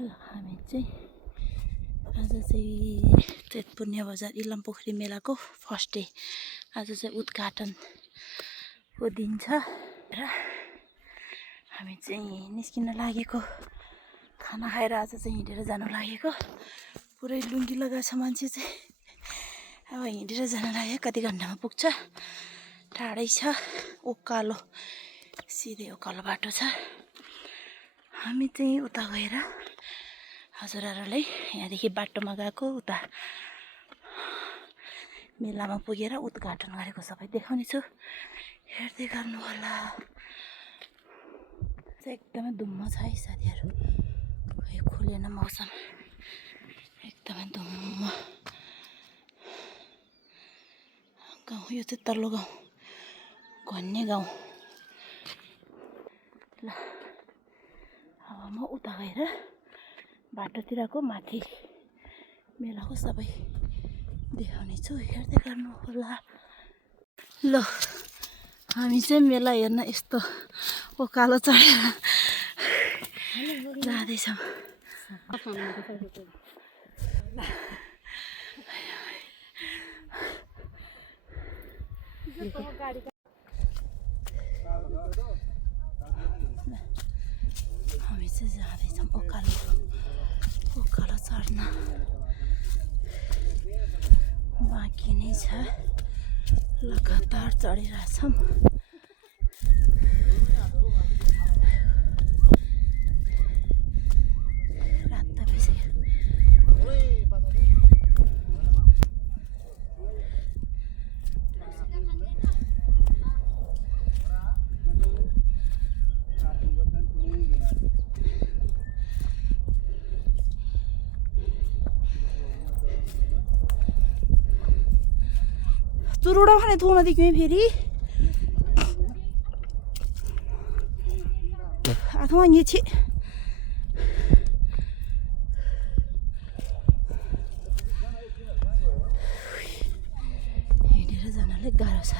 हामी चाहिँ आज चाहिँ चैत पूर्णिमा बजार इलामपोखरी मेलाको फर्स्ट डे। आज चाहिँ उद्घाटनको दिन छ र हामी चाहिँ निस्किन लागेको। खाना खाएर आज चाहिँ हिँडेर जानु लागेको। पुरै लुङ्गी लगाएको छ मान्छे चाहिँ। अब हिँडेर जान लाग्यो। कति घन्टामा पुग्छ? टाढै छ, उकालो, सिधै उकालो बाटो छ। हामी चाहिँ उता गएर हजुरहरूलाई यहाँदेखि बाटोमा गएको उता मेलामा पुगेर उद्घाटन गरेको सबै देखाउने छु, हेर्दै गर्नु होला। एकदमै धुम्म छ है साथीहरू, खै खुलेन मौसम, एकदमै धुम्म। गाउँ यो चाहिँ तल्लो गाउँ, घन्ने गाउँ। ल अब म उता गएर बाटोतिरको माथि मेलाको सबै देखाउने छु, हेर्दै गर्नु होला। ल हामी चाहिँ मेला हेर्न यस्तो उकालो चढेर जाँदैछौँ। हामी चाहिँ जाँदैछौँ उकालो उकालो चढ्न। बाँकी नै छ, लगातार चढिरहेछौँ। रात त भइसक्यो। तुरुड़ा भने थोना देखियो फेरि अथवा ये छे हिँडेर जानलाई गाह्रो छ।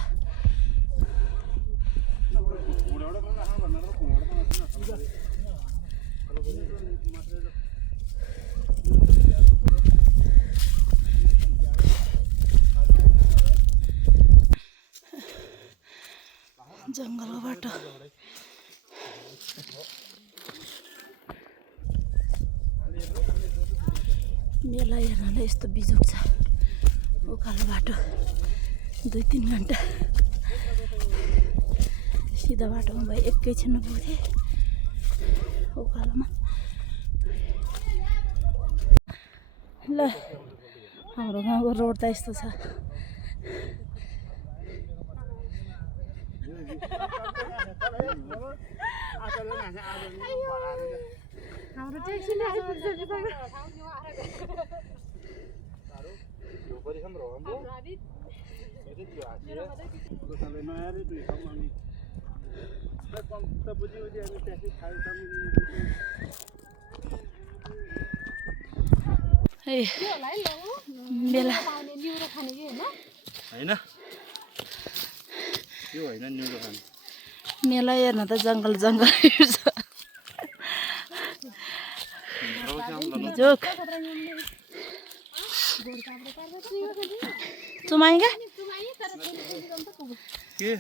जङ्गलको बाटो मेला हेर्नलाई यस्तो बिजोग छ। उकालो बाटो 2-3 घन्टा सिधा बाटोमा भए एकैछिनमा पुग्थेँ। उकालोमा ल हाम्रो गाउँको रोड त यस्तो छ। हाम्रो ट्याक्सीले आइपुग्छ नि त। मेला हैन, यो हैन न्युरो खाने। मेला हेर्न त जङ्गल जङ्गल हेर्छ। जोक चुमाएगा के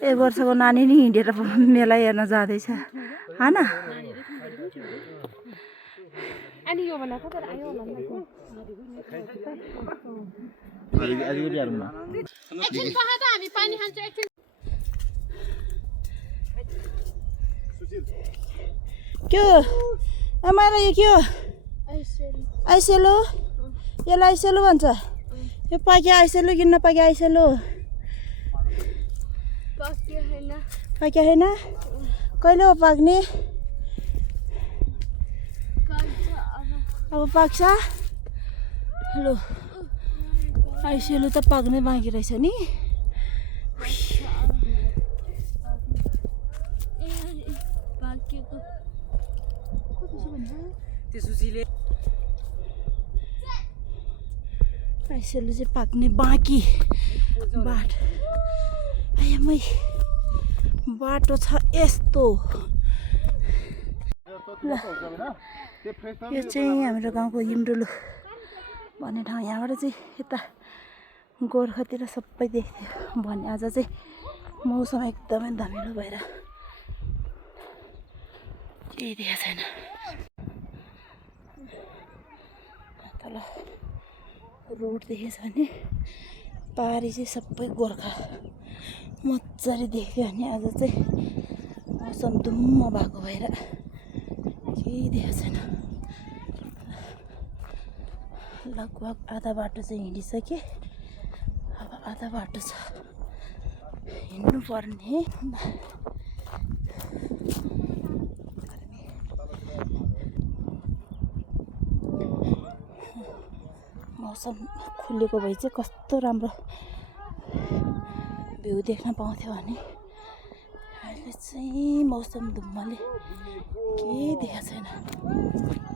एक वर्षको नानी नि हिँडेर मेला हेर्न जाँदैछ हैन। के मलाई यो के हो? आइसेलो, यसलाई आइसेलो भन्छ। यो पाके आइसेलो कि नपाके आइसेलो? पाके हैन। कहिले हो पाक्ने? अब पाक्छ लु आइसेलु त पाक्नै बाँकी रहेछ नि आइसेलु चाहिँ पाक्ने बाँकी बाटो छ यस्तो यो चाहिँ हाम्रो गाउँको हिमडुलु भन्ने ठाउँ यहाँबाट चाहिँ यता गोर्खातिर सबै देख्थ्यो भने आज चाहिँ मौसम एकदमै धमिलो भएर केही देखेको छैन तल रोड देखेछ भने पारी चाहिँ सबै गोर्खा मजाले देख्थ्यो भने आज चाहिँ मौसम धुम्म भएको भएर केही देखेको छैन लगभग आधा बाटो चाहिँ हिँडिसकेँ अब आधा बाटो छ हिँड्नु पर्ने मौसम खुलेको भए चाहिँ कस्तो राम्रो भ्यू देख्न पाउँथ्यो भने अहिले चाहिँ मौसम धुम्मले केही देखाएको छैन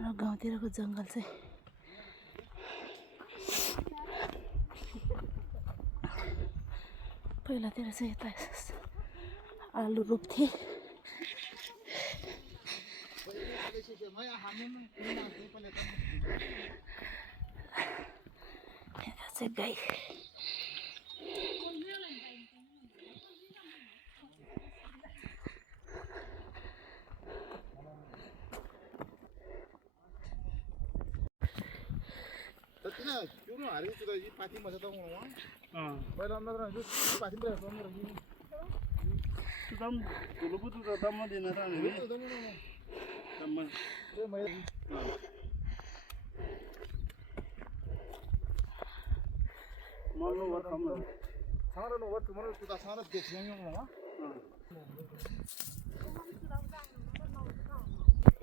हाम्रो गाउँतिरको जङ्गल चाहिँ पहिलातिर चाहिँ यता आलु रोप्थे यता चाहिँ गाई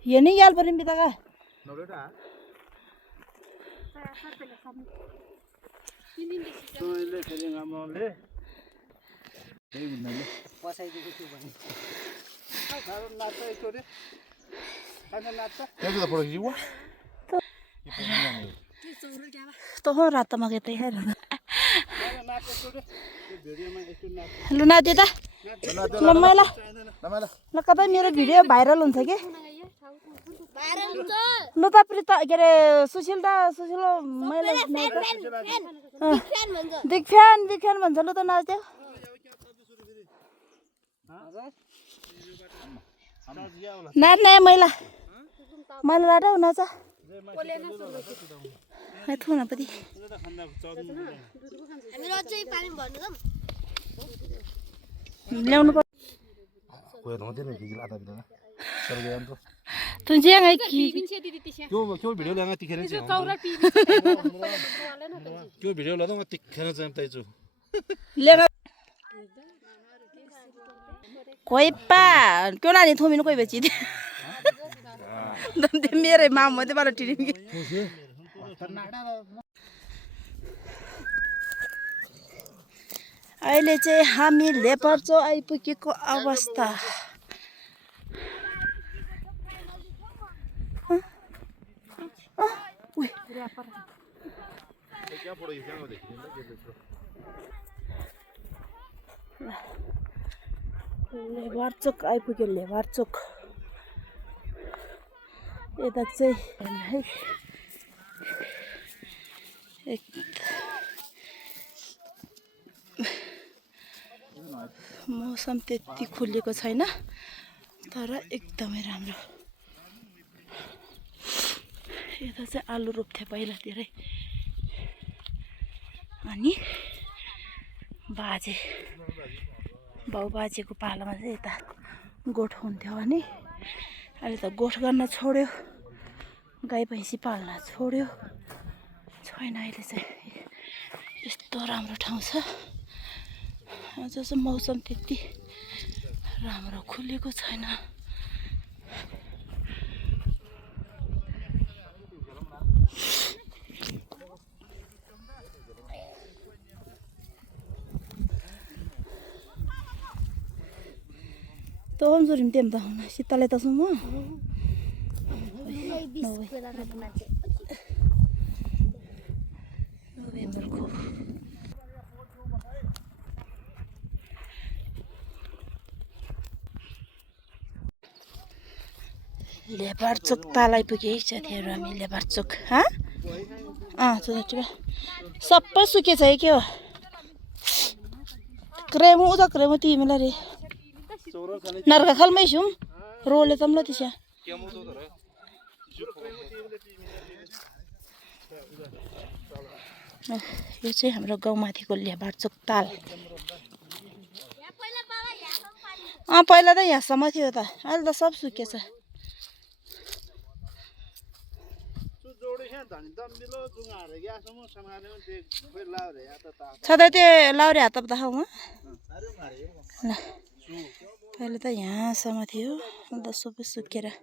ये नहीं यार पर बिता का तो हो रात में कहते हैं लुना देता लम्माइला ल कतै मेरो भिडियो भाइरल हुन्छ के ल त प्रित के अरे सुशील मैले बिग फ्यान भन्छ ल त नाच्थ्यो नाच्ने मैला लाटा नाच थु न पति ल्याउनु पर्छ तुझे क्यों वीडियो लेंगा तिखेर चाहिँ क्यों वीडियो लादा म तिखेर चाहिँ ताइछु लेगा कोही पा क्यों नानी थोमिनु कोही बेची दे दे मेरे माम मध्ये बाला टिरिम के अहिले चाहिँ हामी लेपर्चो आइपुगेको अवस्था लेबारचोक आइपुग्यो लेबारचोक यता चाहिँ है मौसम त्यति खुलेको छैन तर एकदमै राम्रो। यता चाहिँ आलु रोप्थे पहिलातिरै, अनि बाउबाजेको पालामा चाहिँ यता गोठ हुन्थ्यो भने अहिले त गोठ गर्न छोड्यो, गाई भैँसी पाल्न छोड्यो, छैन अहिले चाहिँ। यस्तो राम्रो ठाउँ छ। आज चाहिँ मौसम त्यति राम्रो खुलेको छैन। तो हम जोरिम तेम ता हुना शीतले ता सुम नोभेम्बरको लेबारचोक ताल आइपुगेँ साथीहरू हामी। लेबारचोक सबै सुकेछ है के हो क्रेमु उता क्रेमु तिमीलाई रे नर्का खालमै छौँ रोले तम्लो तिस्या यो चाहिँ हाम्रो गाउँमाथिको लेबारचोक ताल। पहिला त यहाँसम्म थियो त, अहिले त सब सुकेछ। छँदै त्यो लाउरे हात त खाऊ ल। पहिला त यहाँसम्म थियो, अन्त सबै सुकेर है।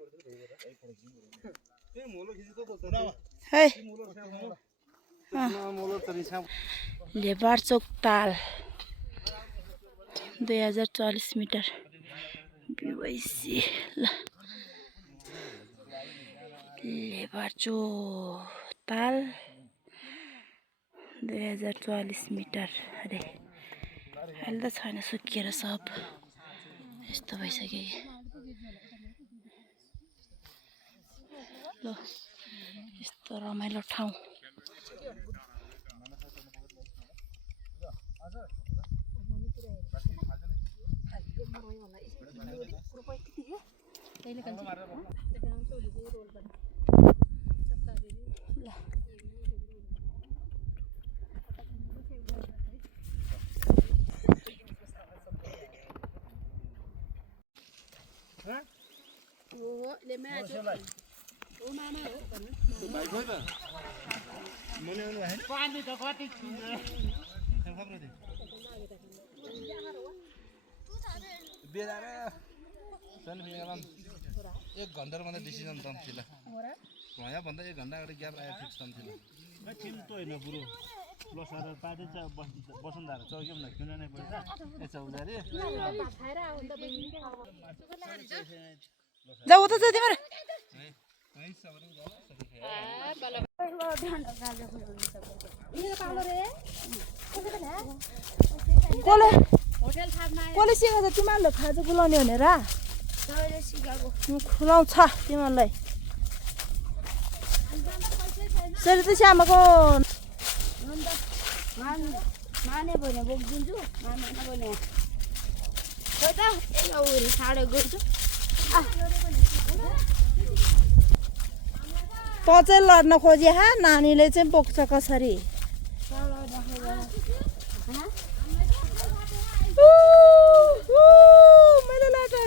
लेबारचोक ताल 2040 मिटर बिवाइसी ल। लेबारचोक ताल 2040 मिटर अरे अहिले त छैन, सुकेर सब यस्तो भइसक्यो ल। यस्तो रमाइलो ठाउँ। एक घन्टा भन्दा डिसिजन तम थिला वहाँ भन्दा 1 घन्टा अगाडि ग्याप आयो फिक्स तम थिला थिम त हैन पुरो लसर पार्टी चाहिँ बसन्दार चौकीमा न किन नै पर्छ ए चौधारी जाऊ त जा तिम्रो कसले सिकाउँछ तिमीहरूले खाजा खुलाउने भनेर? खुलाउँछ तिमीहरूलाई। सरिता श्यामाको माने भने बोकिदिन्छु, मानेन भने खोइ त उरी साडे गर्छु। त चाहिँ लड्न खोजे नानीले चाहिँ बोक्छ कसरी? मैले लाटा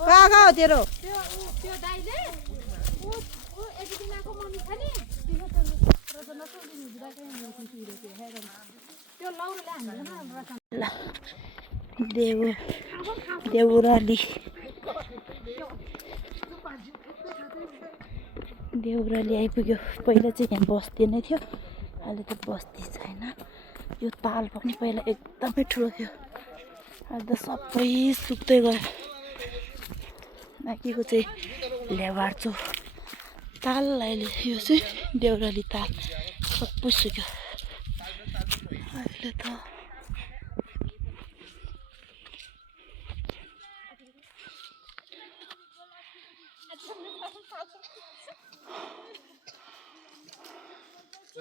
काका हो तेरो देउराली आइपुग्यो। पहिला चाहिँ यहाँ बस्ती नै थियो, अहिले त बस्ती छैन। यो ताल पनि पहिला एकदमै ठुलो थियो, अहिले त सबै सुक्दै गयो। बाँकीको चाहिँ लेबारचोक ताल, अहिले यो चाहिँ देउराली ताल सबै सुक्यो अहिले त।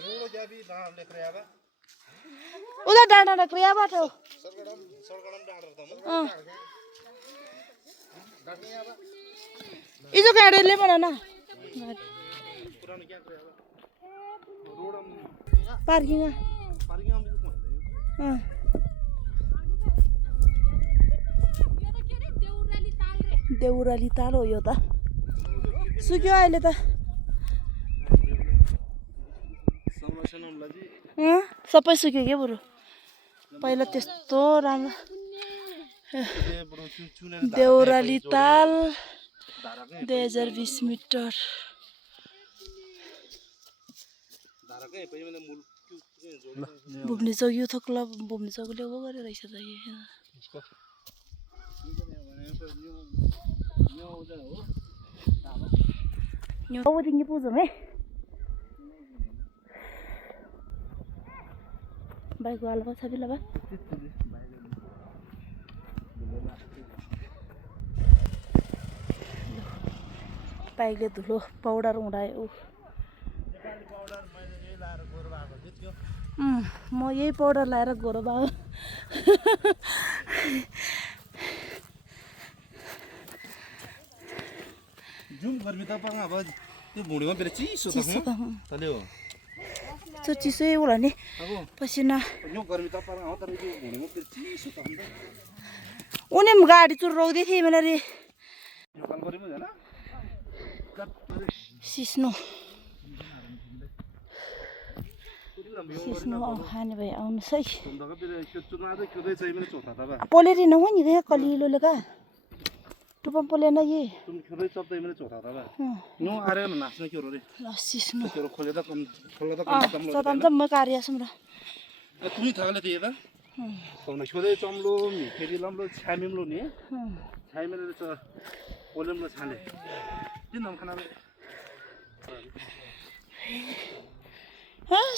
रोड क्या भी ना लेकर आया बा उधर डांडा ना क्रिया बात हो सरगड़म डाल रहा था इजो गाड़ी ले बना ना पुराना क्या कर रहा रोड पार्किंग पार्किंग हम भी कौन हां देउराली ताल हो यो त सुक्यो अहिले त समस्यानमलाई सबै सुक्यो के बरु पहिला त्यस्तो राम्रो देउराली ताल 2020 मिटर धाराकै पहिले मूल भुब्ने चौक यो थक्ला भुब्ने चौकले हो गरे रहेछ त यो हो दिङे पुजौँ है बाइक वाला छ बिला बा बाइकले धुलो पाउडर उडायो म यही पाउडर लाएर गोरो भयो जुम गर्मी त पाङ अब त्यो भुँडीमा फेरि चिसो त तले हो त्यो चिसै होला नि अब पसिना यो गर्मी त पाङ हो तर यो भुँडीमा फेरि चिसो त हुन्छ उनी गाडी चुराउँदै थिए मैले रे यो कल गरिम हैन सिस्नो सिस्नो खाने भए आउनुहोस् है तुमदाga bir şu tunada köde çayımını çota da पोलेरी न हो नि रे कलिलोले का टुपम पोले न ये तुम köde çota yemini çota da no are na nasne kyo रे ल सिस्नो kyo khole da kam सदम त म कार्य सम्रा तुम्ही थागले थिए दा कोन köde चमलो मी फेरि लमलो छामिमलो नि छामिमले छ पोलेमलो छाले दिन नाम खाना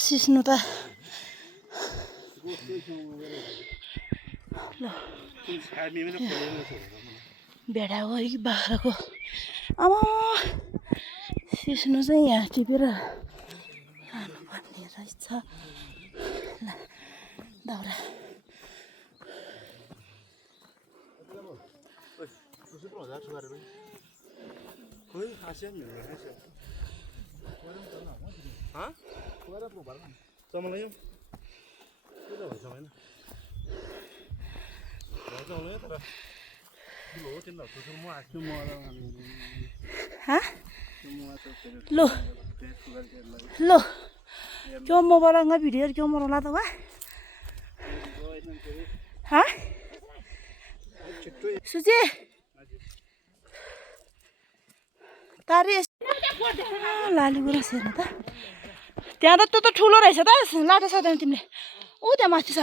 सिस्नु त ल छामिमले पोलेमलो छ भेडा हो कि बाख्राको आमा सिस्नु चाहिँ यहाँ टिपेर लानुपर्ने रहेछ ल दाउरा कोई आसे नि हाँ चमलायो के त भन्छ हैन चमलायो तर लो तिन ल सुसु म आछु म लो लो क्यों मोबाइल अंगा वीडियो क्यों मरोला तो वा हाँ सुजी तारी लाली गुराँस हेर्न त त्यहाँ त त्यो त ठुलो रहेछ त लाटा साँदैन तिमीले ऊ त्यहाँ माथि छ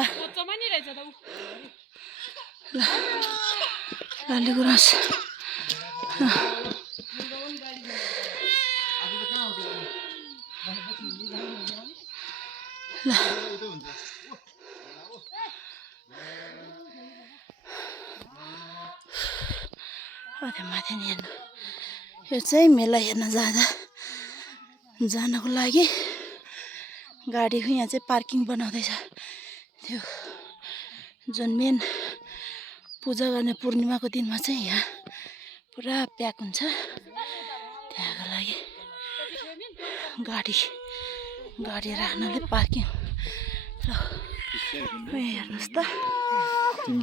लाली गुराँस माथि हेर्नु यो चाहिँ मेला हेर्न जानको लागि गाडीको यहाँ चाहिँ पार्किङ बनाउँदैछ त्यो जुन मेन पूजा गर्ने पूर्णिमाको दिनमा चाहिँ यहाँ पुरा प्याक हुन्छ त्यहाँको लागि गाडी राख्नले पार्किङ ल हेर्नुहोस् त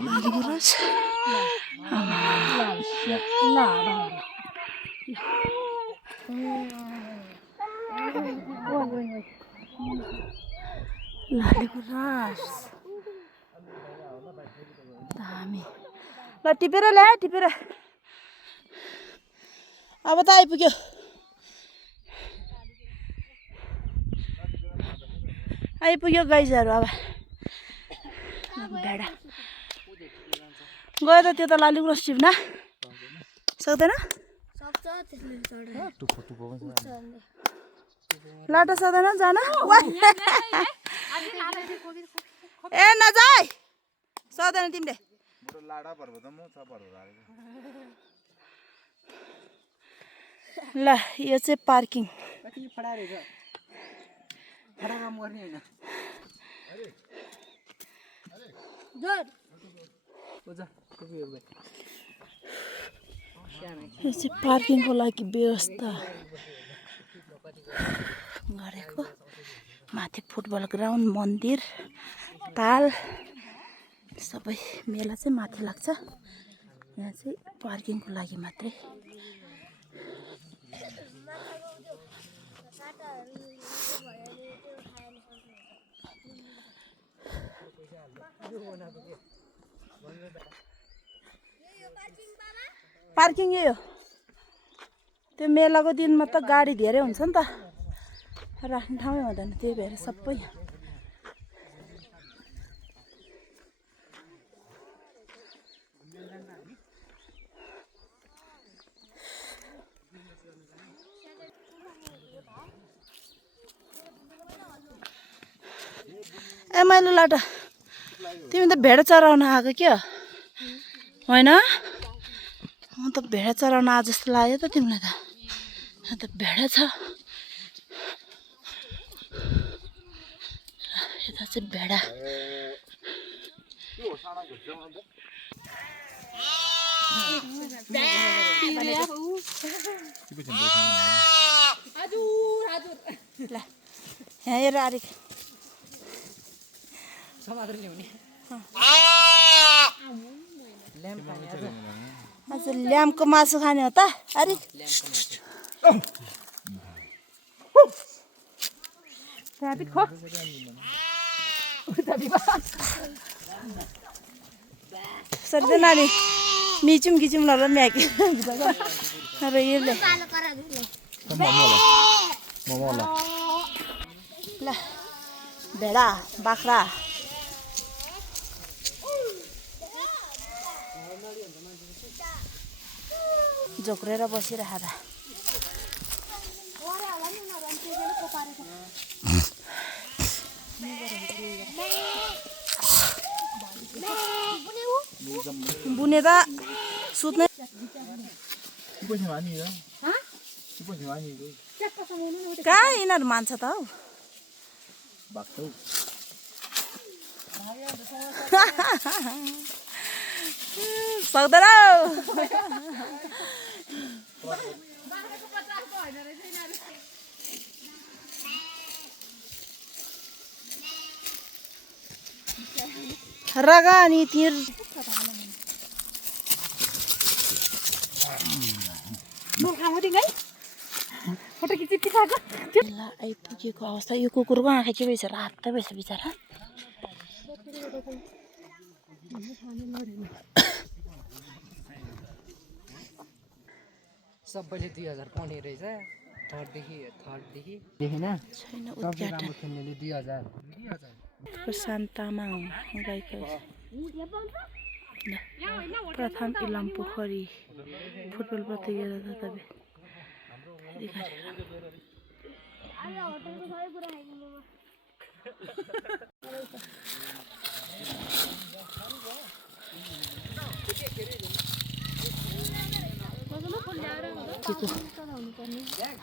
लाली गुराँस लाली गुराँस दामी ल टिपेर ल्याए टिपेर अब त आइपुग्यो गाइजहरू अब भेडा गयो त त्यो त लाली गुराँस टिप्न सक्दैन लाटा सक्दैन जान ए नजाइ सक्दैन तिमीले लाडा पर्व त म छ पर्व ल यो चाहिँ पार्किङ यो चाहिँ पार्किङको लागि व्यवस्था गरेको माथि फुटबल ग्राउन्ड मन्दिर ताल सबै मेला चाहिँ माथि लाग्छ यहाँ चाहिँ पार्किङको लागि मात्रै पार्किङ यही हो त्यो मेलाको दिनमा त गाडी धेरै हुन्छ नि त राख्ने ठाउँै हुँदैन त्यही भएर सबै ए मैले लाटा तिमी त भेडा चराउन आएको क्या होइन म त भेडा चराउन आए जस्तो लाग्यो त तिमीलाई त यहाँ त भेडा छ यता चाहिँ भेडा ल यहाँ हेर अरे आज ल्याम्पको मासु खाने हो त अरे सर्दैन नि मिचुम गिचुम ल म्यागी र यसले ल भेडा बाख्रा झोक्रेर बसिरहेको बुने त सुत्ने कहाँ यिनीहरू मान्छ त हौ सक्दैन रगा अनि तिर आइपुगेको अवस्था यो कुकुरको आँखा के भएछ रातै भएछ बिचरा सबैले 2000 पाउने रहेछ थर्डदेखि देखेन छैन उद्घाटन 2000 प्रशान्त तामाङ गायक प्रथम इलाम पोखरी फुटबल प्रतियोगिता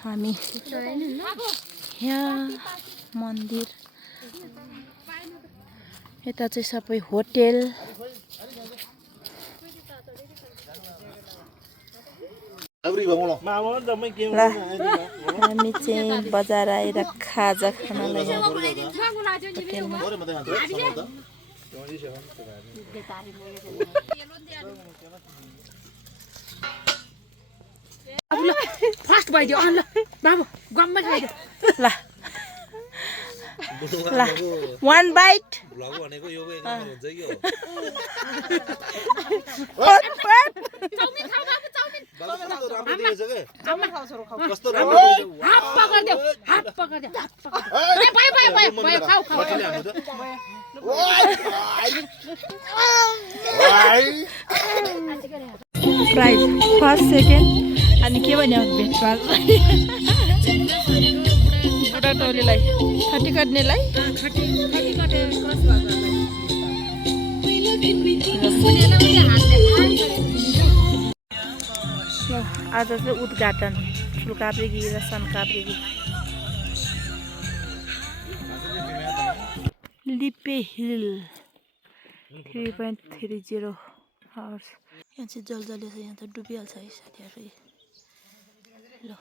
हामी यहाँ मन्दिर यता चाहिँ सबै होटेल हामी चाहिँ बजार आएर खाजा खानलाई होटेलमा फास्ट भइदियो ल बाबु गम्मै खाइदियो ल ल वान बाइट भ्लग भनेको यो एक नम्बर हुन्छ कि हो चाउमिन खाऊ बाबु चाउमिन कस्तो राम्रो दिएछ के चाउमिन खाऊ छोरो खाऊ कस्तो राम्रो दिएछ हात पकड्दियो हात पकड्दियो भयो खाऊ खाऊ प्राइज फर्स्ट सेकेन्ड अनि के भन्यो भेट बुढा टोलीलाई 30 कट्नेलाई आज चाहिँ उद्घाटन ठुलो काभ्रेगी र सानो काभ्रेगी। लिपे हिल 3.30 आवर्स। यहाँ चाहिँ जलजले छ, यहाँ त डुबिहाल्छ है साथीहरू। ल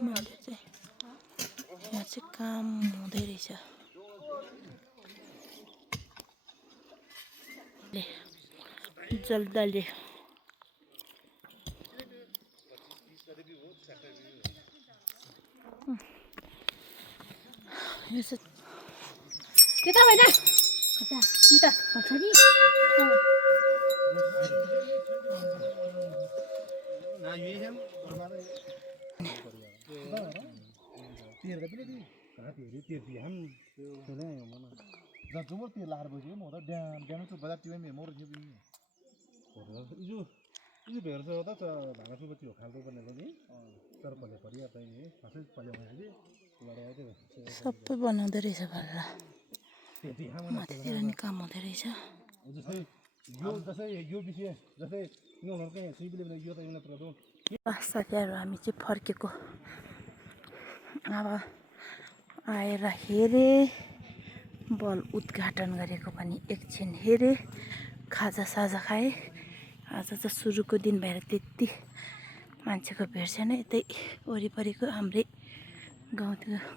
मैले चाहिँ यहाँ चाहिँ काम हुँदै रहेछ। जलदले यो चाहिँ त्यता होइन उता छ नि सबै बनाउँदै रहेछ भल्ला। माथितिर नि काम हुँदै रहेछ। साथीहरू हामी चाहिँ फर्केको। अब आएर हेरेँ, बल उद्घाटन गरेको पनि एकछिन हेरेँ, खाजासाजा खाएँ। आज त सुरुको दिन भएर त्यति मान्छेको भिड छैन। यतै वरिपरिको हाम्रै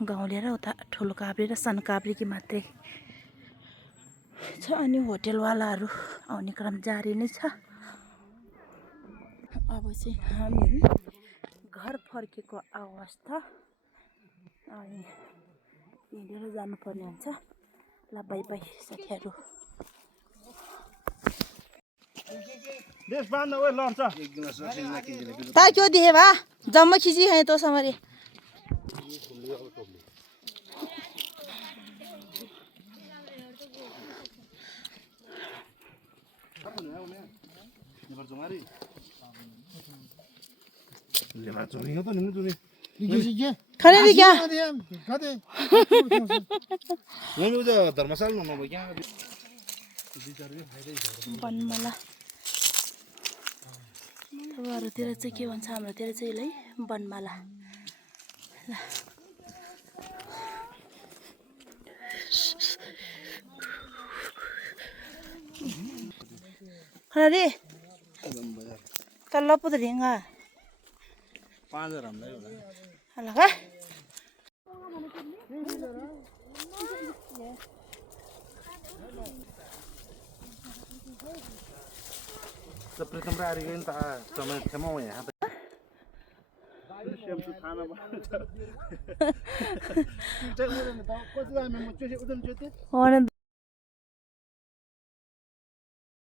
गाउँले र उता ठुलो काभ्रे र सानो काभ्रेकी मात्रै छ। अनि होटेलवालाहरू आउने क्रम जारी नै छ। अब चाहिँ हामी घर फर्केको अवस्था। अनि हिँडेर जानुपर्ने हुन्छ। ल बाई बाई साथीहरू। ता क्यों दिए भा जम्मा खिची है तो समरे। खाने दी क्या धर्मशाला बनमाला तपाईँहरूतिर चाहिँ के भन्छ, हाम्रोतिर चाहिँ है बनमाला। ल अरे तल्ला पुत रिंगा 5000 हामीलाई होला। अलगा त प्रितम र आरी गइन त समय क्षमा हो यहाँ त सेम थाना और